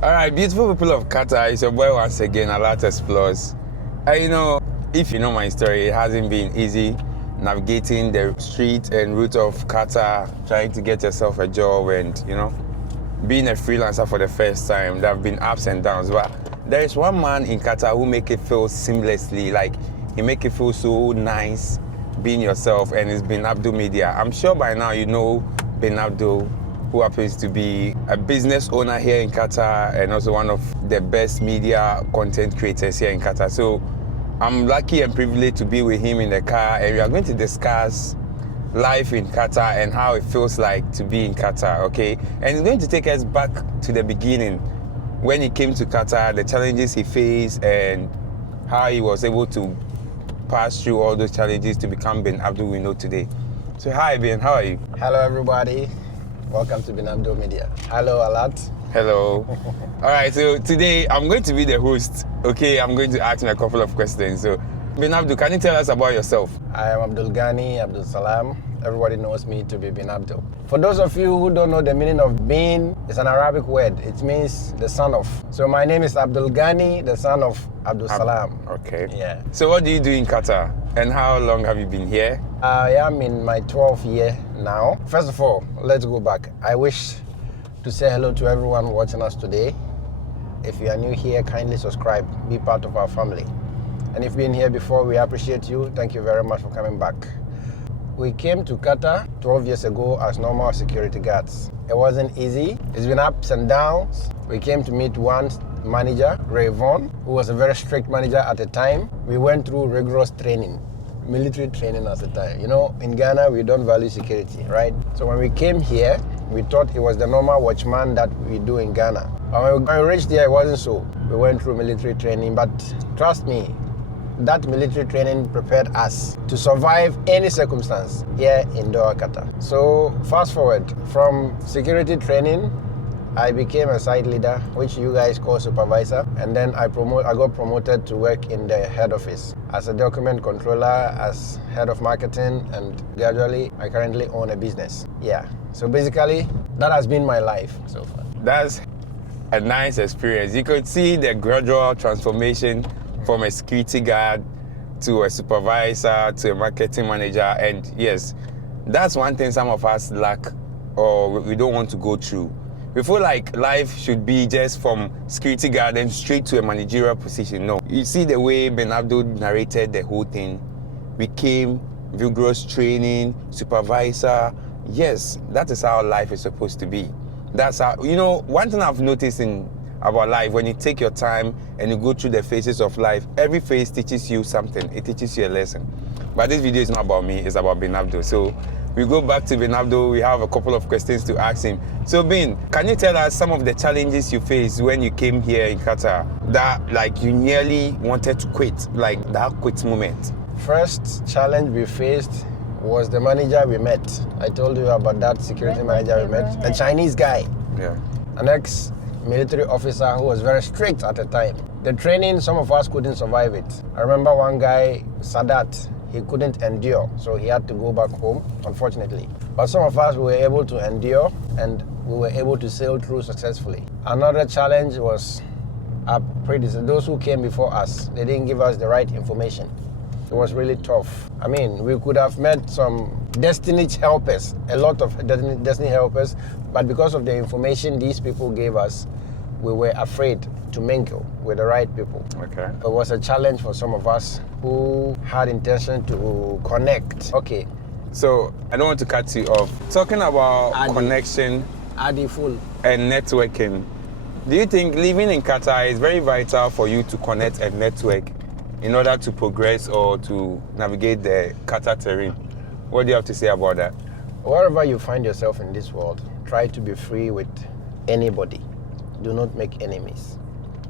All right, beautiful people of Qatar, it's your boy once again, Alat Explores. If you know my story, it hasn't been easy navigating the street and route of Qatar, trying to get yourself a job and, being a freelancer for the first time. There have been ups and downs, but there is one man in Qatar who make it feel seamlessly, like he make it feel so nice being yourself, and it's Bin Abdul Media. I'm sure by now you know Bin Abdul, who happens to be a business owner here in Qatar and also one of the best media content creators here in Qatar. So I'm lucky and privileged to be with him in the car, and we are going to discuss life in Qatar and how it feels like to be in Qatar, okay? And he's going to take us back to the beginning, when he came to Qatar, the challenges he faced, and how he was able to pass through all those challenges to become Bin Abdul we know today. So hi Bin, how are you? Hello everybody. Welcome to Bin Abdul Media. Hello Alat. Hello. All right, so today I'm going to be the host, okay? I'm going to ask me a couple of questions. So, Bin Abdul, can you tell us about yourself? I am Abdul Ghani Abdul Salam. Everybody knows me to be Bin Abdul. For those of you who don't know the meaning of Bin, it's an Arabic word. It means the son of. So my name is Abdul Ghani, the son of Abdul Salam. Okay. Yeah. So what do you do in Qatar? And how long have you been here? I am in my 12th year now. First of all, let's go back. I wish to say hello to everyone watching us today. If you are new here, kindly subscribe, be part of our family. And if you've been here before, we appreciate you. Thank you very much for coming back. We came to Qatar 12 years ago as normal security guards. It wasn't easy. It's been ups and downs. We came to meet one manager, Ray Vaughan, who was a very strict manager at the time. We went through rigorous training, military training at the time. In Ghana, we don't value security, right? So when we came here, we thought it was the normal watchman that we do in Ghana. But when we reached there, it wasn't so. We went through military training, but trust me, that military training prepared us to survive any circumstance here in Doha, Qatar. So fast forward, from security training, I became a site leader, which you guys call supervisor, and then I got promoted to work in the head office as a document controller, as head of marketing, and gradually I currently own a business. Yeah, so basically that has been my life so far. That's a nice experience. You could see the gradual transformation from a security guard to a supervisor to a marketing manager, and yes, that's one thing some of us lack or we don't want to go through. We feel like life should be just from security guard and straight to a managerial position. No. You see the way Bin Abdul narrated the whole thing. We came, vigorous training, supervisor. Yes, that is how life is supposed to be. That's how, one thing I've noticed about life, when you take your time and you go through the phases of life, every phase teaches you something. It teaches you a lesson. But this video is not about me, it's about Bin Abdul. So we go back to Bin Abdul. We have a couple of questions to ask him. So Bin, can you tell us some of the challenges you faced when you came here in Qatar that you nearly wanted to quit, like that quit moment? First challenge we faced was the manager we met. I told you about that security manager we met, a Chinese guy. Yeah. An ex-military officer who was very strict at the time. The training, some of us couldn't survive it. I remember one guy, Sadat, he couldn't endure, so he had to go back home, unfortunately. But some of us were able to endure, and we were able to sail through successfully. Another challenge was our predecessors, those who came before us. They didn't give us the right information. It was really tough. I mean, we could have met some destiny helpers, a lot of destiny helpers, but because of the information these people gave us, we were afraid to mingle with the right people. Okay. It was a challenge for some of us who had intention to connect. Okay. So I don't want to cut you off. Talking about connection and networking, do you think living in Qatar is very vital for you to connect and network in order to progress or to navigate the Qatar terrain? What do you have to say about that? Wherever you find yourself in this world, try to be free with anybody. Do not make enemies.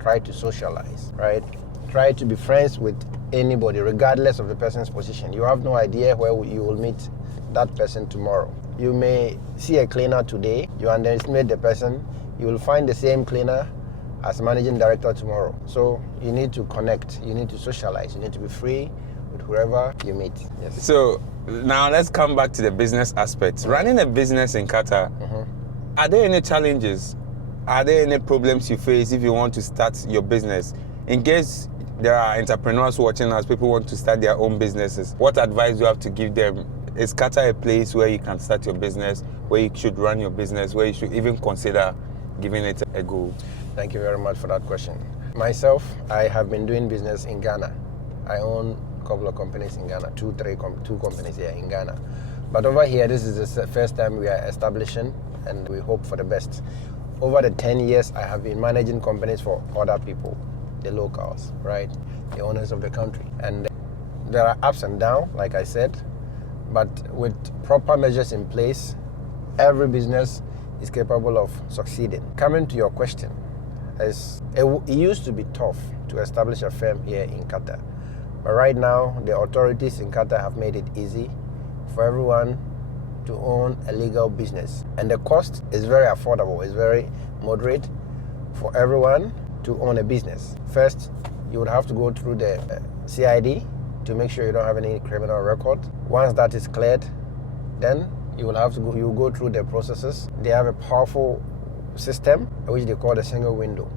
Try to socialize, right? Try to be friends with anybody, regardless of the person's position. You have no idea where you will meet that person tomorrow. You may see a cleaner today, you underestimate the person, you will find the same cleaner as managing director tomorrow. So you need to connect, you need to socialize, you need to be free with whoever you meet. Yes. So now let's come back to the business aspect. Running a business in Qatar, are there any challenges are there any problems you face if you want to start your business? In case there are entrepreneurs watching us, people want to start their own businesses, what advice do you have to give them? Is Qatar a place where you can start your business, where you should run your business, where you should even consider giving it a go? Thank you very much for that question. Myself, I have been doing business in Ghana. I own a couple of companies in Ghana, two companies here in Ghana. But over here, this is the first time we are establishing, and we hope for the best. Over the 10 years, I have been managing companies for other people, the locals, right? The owners of the country. And there are ups and downs, like I said, but with proper measures in place, every business is capable of succeeding. Coming to your question, it used to be tough to establish a firm here in Qatar. But right now, the authorities in Qatar have made it easy for everyone to own a legal business. And the cost is very affordable, it's very moderate for everyone to own a business. First, you would have to go through the CID to make sure you don't have any criminal record. Once that is cleared, then you will go through the processes. They have a powerful system which they call the single window.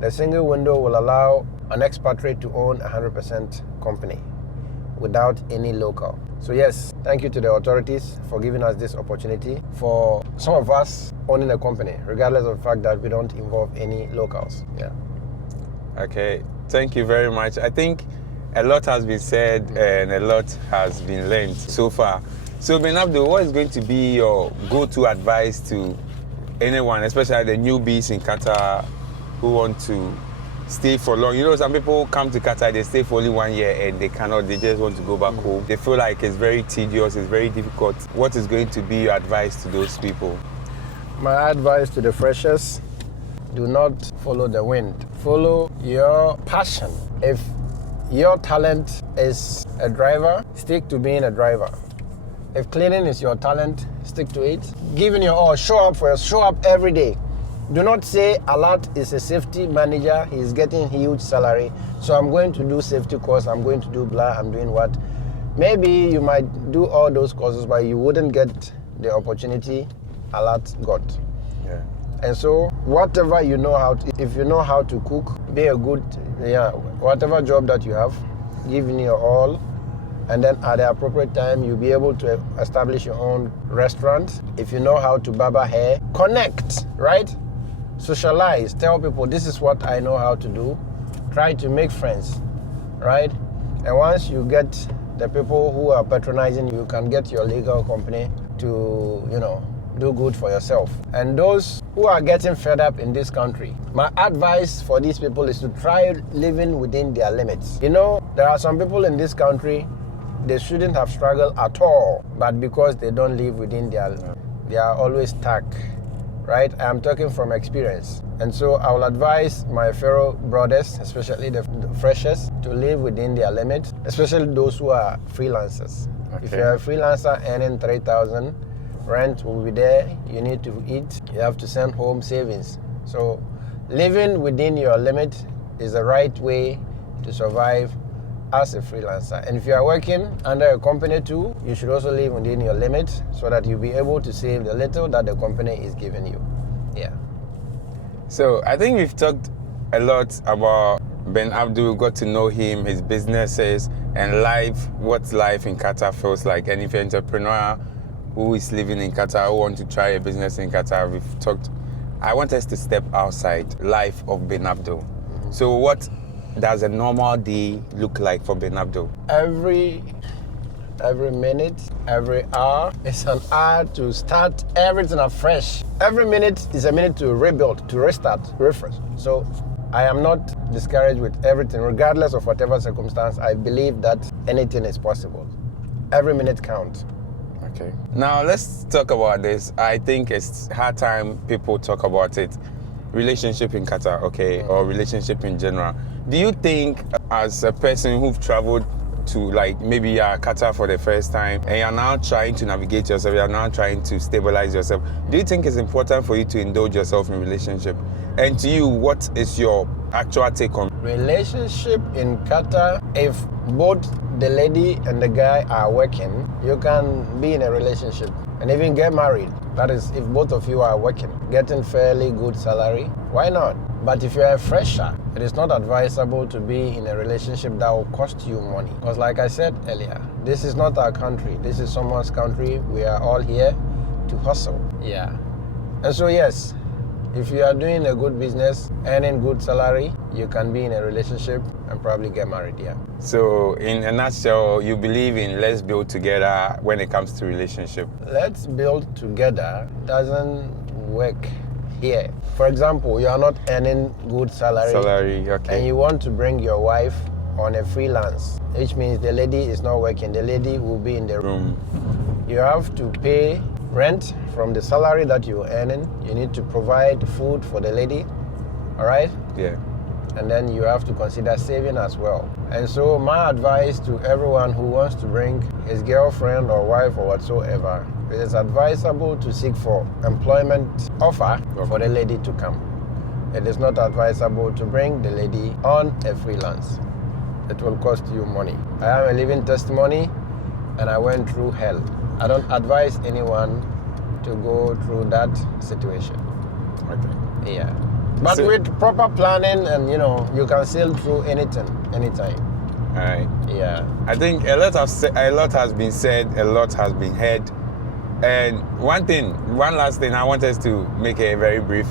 The single window will allow an expatriate to own 100% company without any local. So yes, thank you to the authorities for giving us this opportunity for some of us owning a company, regardless of the fact that we don't involve any locals. Yeah. Okay, thank you very much. I think a lot has been said and a lot has been learned so far. So Ben Abdul, what is going to be your go-to advice to anyone, especially the newbies in Qatar who want to stay for long? You know, some people come to Qatar, they stay for only 1 year and they just want to go back home. They feel like it's very tedious, it's very difficult. What is going to be your advice to those people? My advice to the freshers, do not follow the wind. Follow your passion. If your talent is a driver, stick to being a driver. If cleaning is your talent, stick to it. Giving your all, show up every day. Do not say Alat is a safety manager, he's getting huge salary, so I'm going to do safety course, I'm going to do blah, I'm doing what. Maybe you might do all those courses, but you wouldn't get the opportunity Alat got. Yeah. And so whatever you know how to, if you know how to cook, be a good, whatever job that you have, give in your all. And then at the appropriate time, you'll be able to establish your own restaurant. If you know how to barber hair, connect, right? Socialize, tell people this is what I know how to do. Try to make friends, right? And once you get the people who are patronizing, you can get your legal company to, do good for yourself. And those who are getting fed up in this country, my advice for these people is to try living within their limits. There are some people in this country, they shouldn't have struggled at all, but because they don't live within they are always stuck, right? I am talking from experience. And so I will advise my fellow brothers, especially the freshers, to live within their limit, especially those who are freelancers. Okay. If you're a freelancer earning 3,000, rent will be there, you need to eat, you have to send home savings. So living within your limit is the right way to survive as a freelancer. And if you are working under a company too, you should also live within your limit so that you'll be able to save the little that the company is giving you. Yeah. So I think we've talked a lot about Ben Abdul, got to know him, his businesses, and life, what life in Qatar feels like. And if you're an entrepreneur who is living in Qatar, who want to try a business in Qatar, we've talked. I want us to step outside life of Ben Abdul. So what does a normal day look like for Ben Abdul? Every minute, every hour is an hour to start everything afresh. Every minute is a minute to rebuild, to restart, refresh. So I am not discouraged with everything, regardless of whatever circumstance. I believe that anything is possible. Every minute counts. Okay. Now let's talk about this. I think it's hard time people talk about it. Relationship in Qatar, okay, or relationship in general. Do you think, as a person who've traveled to maybe Qatar for the first time and you're now trying to navigate yourself, you're now trying to stabilize yourself, do you think it's important for you to indulge yourself in relationship? And to you, what is your actual take on relationship in Qatar? If both the lady and the guy are working, you can be in a relationship and even get married. That is, if both of you are working, getting fairly good salary, why not? But if you're a fresher, it is not advisable to be in a relationship that will cost you money. Because like I said earlier, this is not our country. This is someone's country. We are all here to hustle. Yeah. And so yes, if you are doing a good business, earning good salary, you can be in a relationship and probably get married, yeah. So in a nutshell, you believe in let's build together when it comes to relationship. Let's build together doesn't work here. For example, you are not earning good salary, Okay. and you want to bring your wife on a freelance, which means the lady is not working. The lady will be in the room. You have to pay rent from the salary that you're earning. You need to provide food for the lady, all right? Yeah. And then you have to consider saving as well. And so my advice to everyone who wants to bring his girlfriend or wife or whatsoever, it is advisable to seek for employment offer for the lady to come. It is not advisable to bring the lady on a freelance. It will cost you money. I am a living testimony and I went through hell. I don't advise anyone to go through that situation. Okay. Yeah. But So- with proper planning and you can sail through anything, anytime. All right. Yeah. I think a lot has been said, a lot has been heard. And one last thing I want us to make it very brief.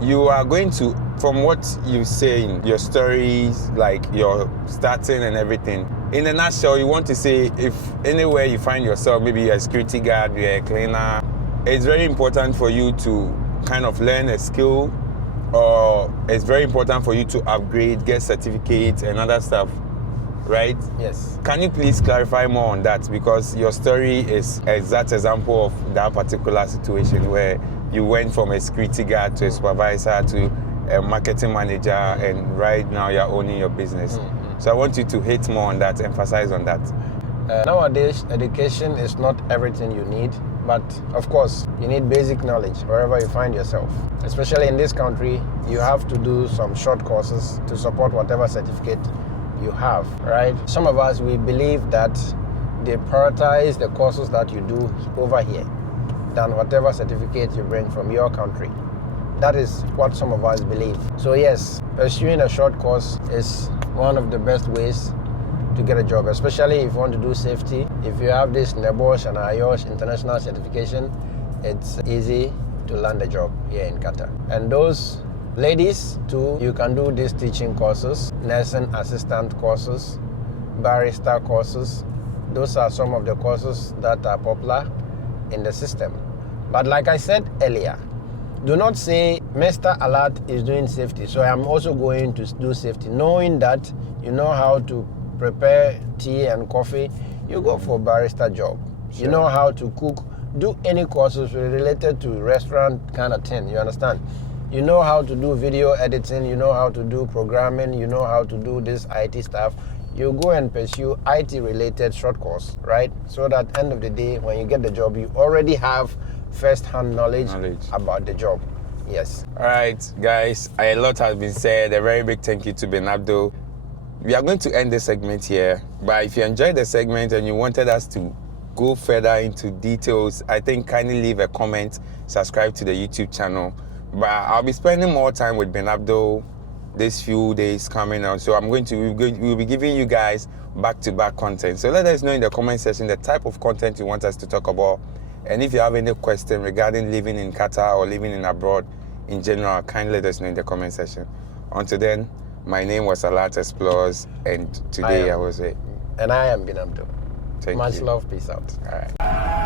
You are going to, from what you say in your stories, like your starting and everything, in a nutshell, you want to say if anywhere you find yourself, maybe you're a security guard, you're a cleaner, it's very important for you to kind of learn a skill, or it's very important for you to upgrade, get certificates and other stuff, right? Yes. Can you please clarify more on that? Because your story is an exact example of that particular situation where you went from a security guard to a supervisor to a marketing manager, and right now you're owning your business. So I want you to hit more on that, emphasize on that. Nowadays, education is not everything you need, but of course, you need basic knowledge wherever you find yourself. Especially in this country, you have to do some short courses to support whatever certificate you have, right? Some of us, we believe that they prioritize the courses that you do over here than whatever certificate you bring from your country. That is what some of us believe. So yes, pursuing a short course is one of the best ways to get a job, especially if you want to do safety. If you have this NEBOSH and IOSH international certification, it's easy to land a job here in Qatar. And those ladies too, you can do these teaching courses, nursing assistant courses, barrister courses. Those are some of the courses that are popular in the system. But like I said earlier, do not say Mr. Alat is doing safety, so I'm also going to do safety. Knowing that you know how to prepare tea and coffee, you go for a barista job. Sure. You know how to cook, do any courses related to restaurant kind of thing, you understand? You know how to do video editing, you know how to do programming, you know how to do this IT stuff. You go and pursue IT related short course, right? So that end of the day, when you get the job, you already have first-hand knowledge about the job. Yes. All right, guys, a lot has been said. A very big thank you to Ben Abdul. We are going to end this segment here, but if you enjoyed the segment and you wanted us to go further into details, I think kindly leave a comment, subscribe to the YouTube channel. But I'll be spending more time with Ben Abdul this few days coming on, so we'll be giving you guys back-to-back content. So let us know in the comment section the type of content you want us to talk about. And if you have any question regarding living in Qatar or living in abroad in general, kindly let us know in the comment section. Until then, my name was Alat Explores, and today I was it. And I am Ben Abdul. Thank Much you. love, peace out. All right.